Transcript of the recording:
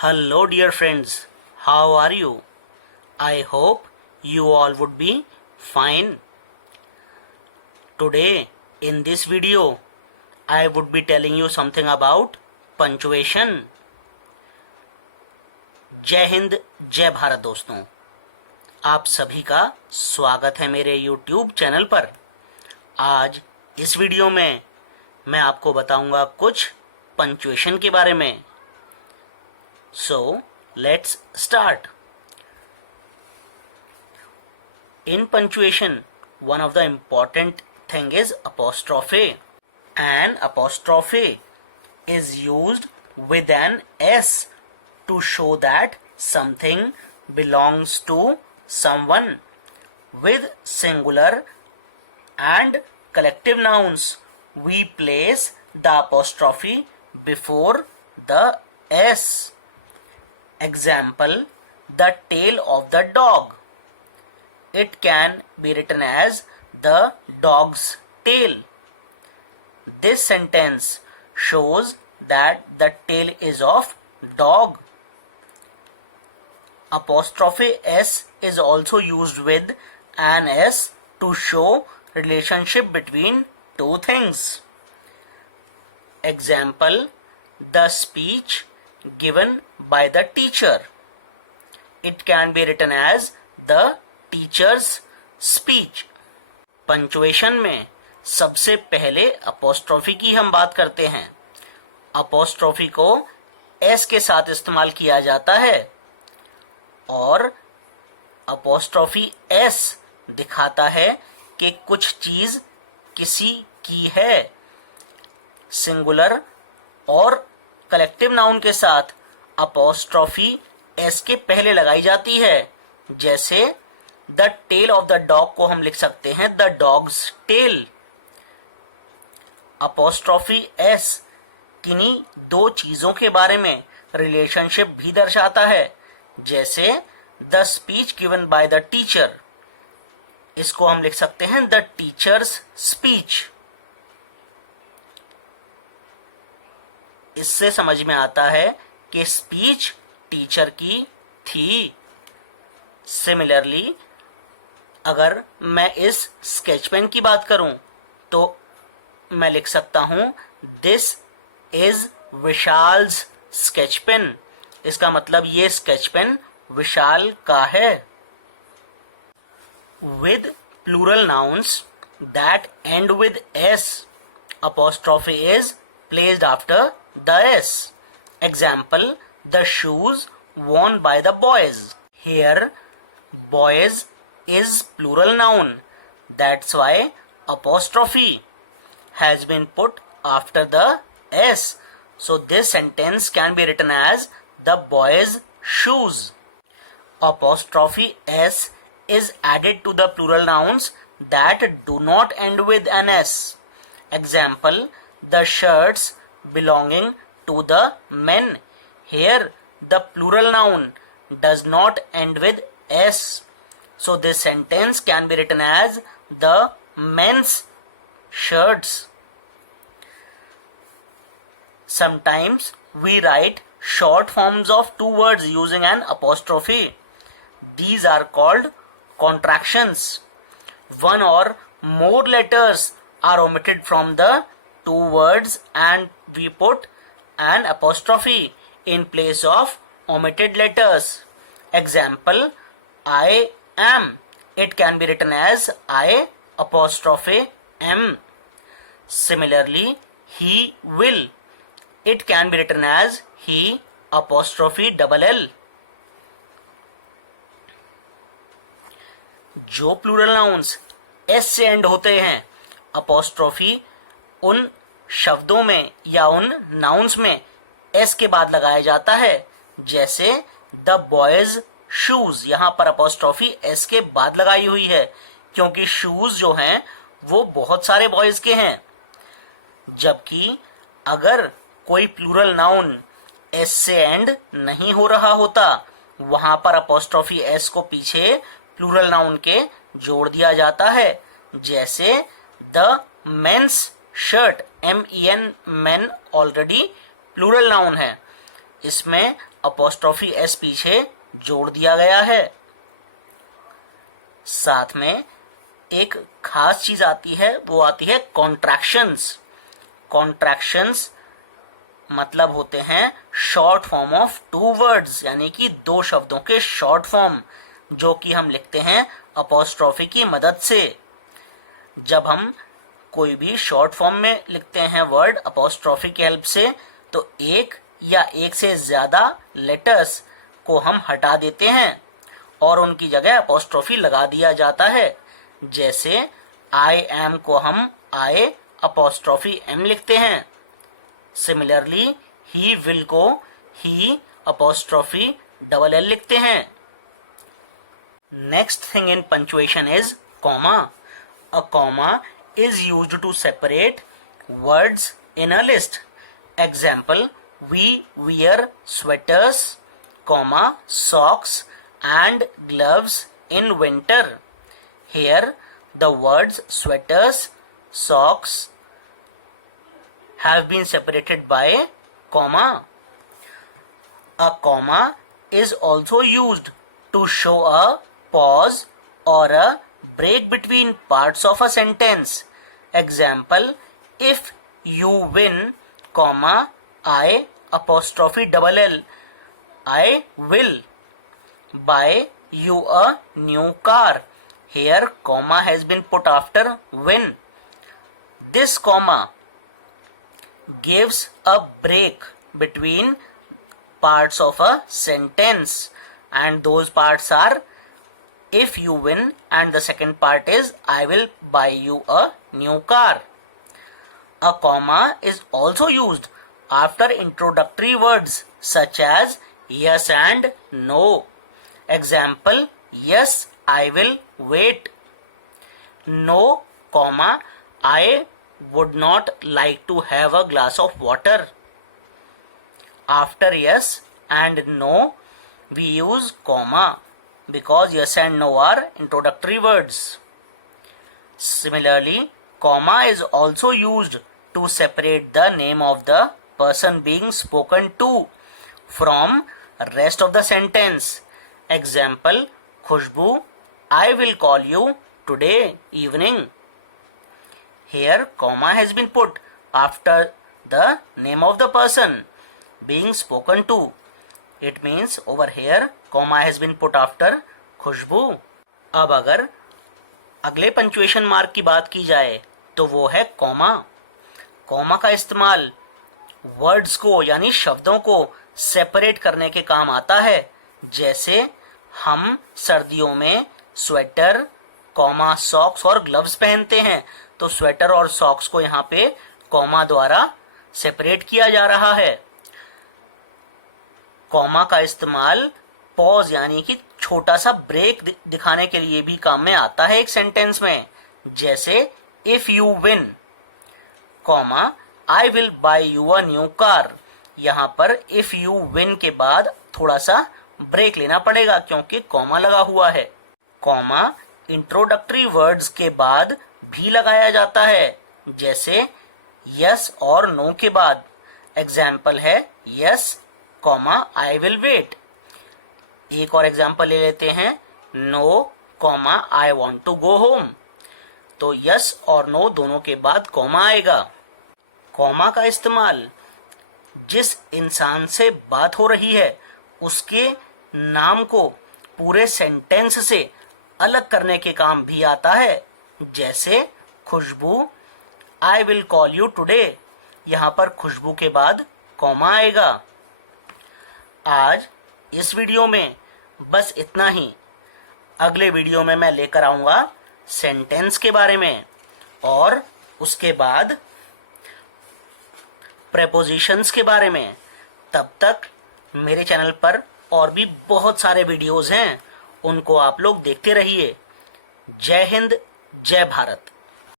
Hello, dear friends. How are you? I hope you all would be fine. Today, in this video, I would be telling you something about punctuation. जय हिंद, जय भारत दोस्तों। आप सभी का स्वागत है मेरे YouTube चैनल पर। आज इस वीडियो में मैं आपको बताऊंगा कुछ पंक्चुएशन के बारे में। So, let's start. In punctuation, one of the important thing is apostrophe. An apostrophe is used with an S to show that something belongs to someone. With singular and collective nouns, we place the apostrophe before the S. Example, the tail of the dog. It can be written as the dog's tail. This sentence shows that the tail is of dog. Apostrophe S is also used with an S to show relationship between two things. Example, the speech given by the teacher. It can be written as the teacher's speech. Punctuation में सबसे पहले apostrophe की हम बात करते हैं। Apostrophe को S के साथ इस्तेमाल किया जाता है और अपोस्ट्रोफी एस दिखाता है कि कुछ चीज किसी की है। सिंगुलर और कलेक्टिव नाउन के साथ अपोस्ट्रोफी एस के पहले लगाई जाती है। जैसे the tail of the dog को हम लिख सकते हैं the dog's tail. Apostrophe S किन्हीं दो चीजों के बारे में रिलेशनशिप भी दर्शाता है। जैसे the speech given by the teacher, इसको हम लिख सकते हैं द टीचर्स स्पीच। इससे समझ में आता है कि स्पीच टीचर की थी। सिमिलरली, अगर मैं इस स्केच पेन की बात करूं तो मैं लिख सकता हूं this is Vishal's sketch pen. इसका मतलब ये स्केच पेन विशाल का है। With plural nouns that end with s, apostrophe is placed after the S. Example, the shoes worn by the boys. Here, boys is plural noun. That's why apostrophe has been put after the S. So this sentence can be written as the boys' shoes. Apostrophe S is added to the plural nouns that do not end with an S. Example, the shirts belonging to the men. Here the plural noun does not end with S. So this sentence can be written as the men's shirts. Sometimes we write short forms of two words using an apostrophe. These are called contractions. One or more letters are omitted from the two words and we put an apostrophe in place of omitted letters. Example, I am. It can be written as I apostrophe am. Similarly, he will. It can be written as he apostrophe double L. जो plural nouns S से and होते हैं, apostrophe उन शब्दों में या उन nouns में एस के बाद लगाया जाता है। जैसे द बॉयज शूज, यहां पर अपोस्ट्रोफी एस के बाद लगाई हुई है क्योंकि शूज जो हैं वो बहुत सारे बॉयज के हैं। जबकि अगर कोई प्लूरल नाउन एस से एंड नहीं हो रहा होता, वहां पर अपोस्ट्रोफी एस को पीछे प्लूरल नाउन के जोड़ दिया जाता है। जैसे the men's shirt, MEN, men already plural noun है, इसमें अपॉस्ट्रोफी एस पीछे जोड़ दिया गया है। साथ में एक खास चीज आती है, वो आती है कॉन्ट्रैक्शंस। कॉन्ट्रैक्शंस मतलब होते हैं short form of two words, यानी कि दो शब्दों के शॉर्ट फॉर्म, जो कि हम लिखते हैं अपॉस्ट्रोफी की मदद से। जब हम कोई भी शॉर्ट फॉर्म में लिखते हैं वर्ड अपॉस्ट्रोफी की हेल्प से, तो एक या एक से ज्यादा लेटर्स को हम हटा देते हैं और उनकी जगह अपॉस्ट्रोफी लगा दिया जाता है। जैसे आई एम को हम आई अपॉस्ट्रोफी एम लिखते हैं। सिमिलरली ही विल को ही अपॉस्ट्रोफी डबल एल लिखते हैं। Next thing in punctuation is comma. A comma is used to separate words in a list. Example, we wear sweaters, comma, socks and gloves in winter. Here the words sweaters, socks have been separated by comma. A comma is also used to show a pause or a break between parts of a sentence. Example, if you win, comma, I apostrophe double L, I will buy you a new car. Here comma has been put after win. This comma gives a break between parts of a sentence, and those parts are if you win and the second part is I will buy you a new car. A comma is also used after introductory words such as yes and no. Example, yes, I will wait. No, comma, I would not like to have a glass of water. After yes and no, we use comma, because yes and no are introductory words. Similarly, comma is also used to separate the name of the person being spoken to from rest of the sentence. Example, Khushbu, I will call you today evening. Here comma has been put after the name of the person being spoken to. It means over here comma has been put after खुशबू। अब अगर अगले punctuation mark की बात की जाए तो वो है कॉमा। कॉमा का इस्तेमाल वर्ड्स को यानी शब्दों को सेपरेट करने के काम आता है। जैसे हम सर्दियों में स्वेटर, कॉमा, सॉक्स और ग्लव्स पहनते हैं, तो स्वेटर और सॉक्स को यहाँ पे कॉमा द्वारा सेपरेट किया जा रहा है। कॉमा का इस्तेमाल पॉज यानी कि छोटा सा ब्रेक दिखाने के लिए भी काम में आता है एक सेंटेंस में। जैसे if you win, comma, I will buy you a new car. यहाँ पर इफ यू विन के बाद थोड़ा सा ब्रेक लेना पड़ेगा क्योंकि कॉमा लगा हुआ है। कॉमा इंट्रोडक्टरी वर्ड्स के बाद भी लगाया जाता है, जैसे यस और नो के बाद। एग्जाम्पल है yes, comma, I will wait. एक और एग्जाम्पल ले लेते हैं, no, comma, I want to go home. तो यस और नो दोनों के बाद कॉमा आएगा। कॉमा का इस्तेमाल जिस इंसान से बात हो रही है उसके नाम को पूरे सेंटेंस से अलग करने के काम भी आता है। जैसे Khushboo, I will call you today. यहाँ पर खुशबू के बाद कॉमा आएगा। आज इस वीडियो में बस इतना ही। अगले वीडियो में मैं लेकर आऊंगा सेंटेंस के बारे में और उसके बाद प्रेपोजिशंस के बारे में। तब तक मेरे चैनल पर और भी बहुत सारे वीडियोस हैं, उनको आप लोग देखते रहिए। जय हिंद, जय भारत।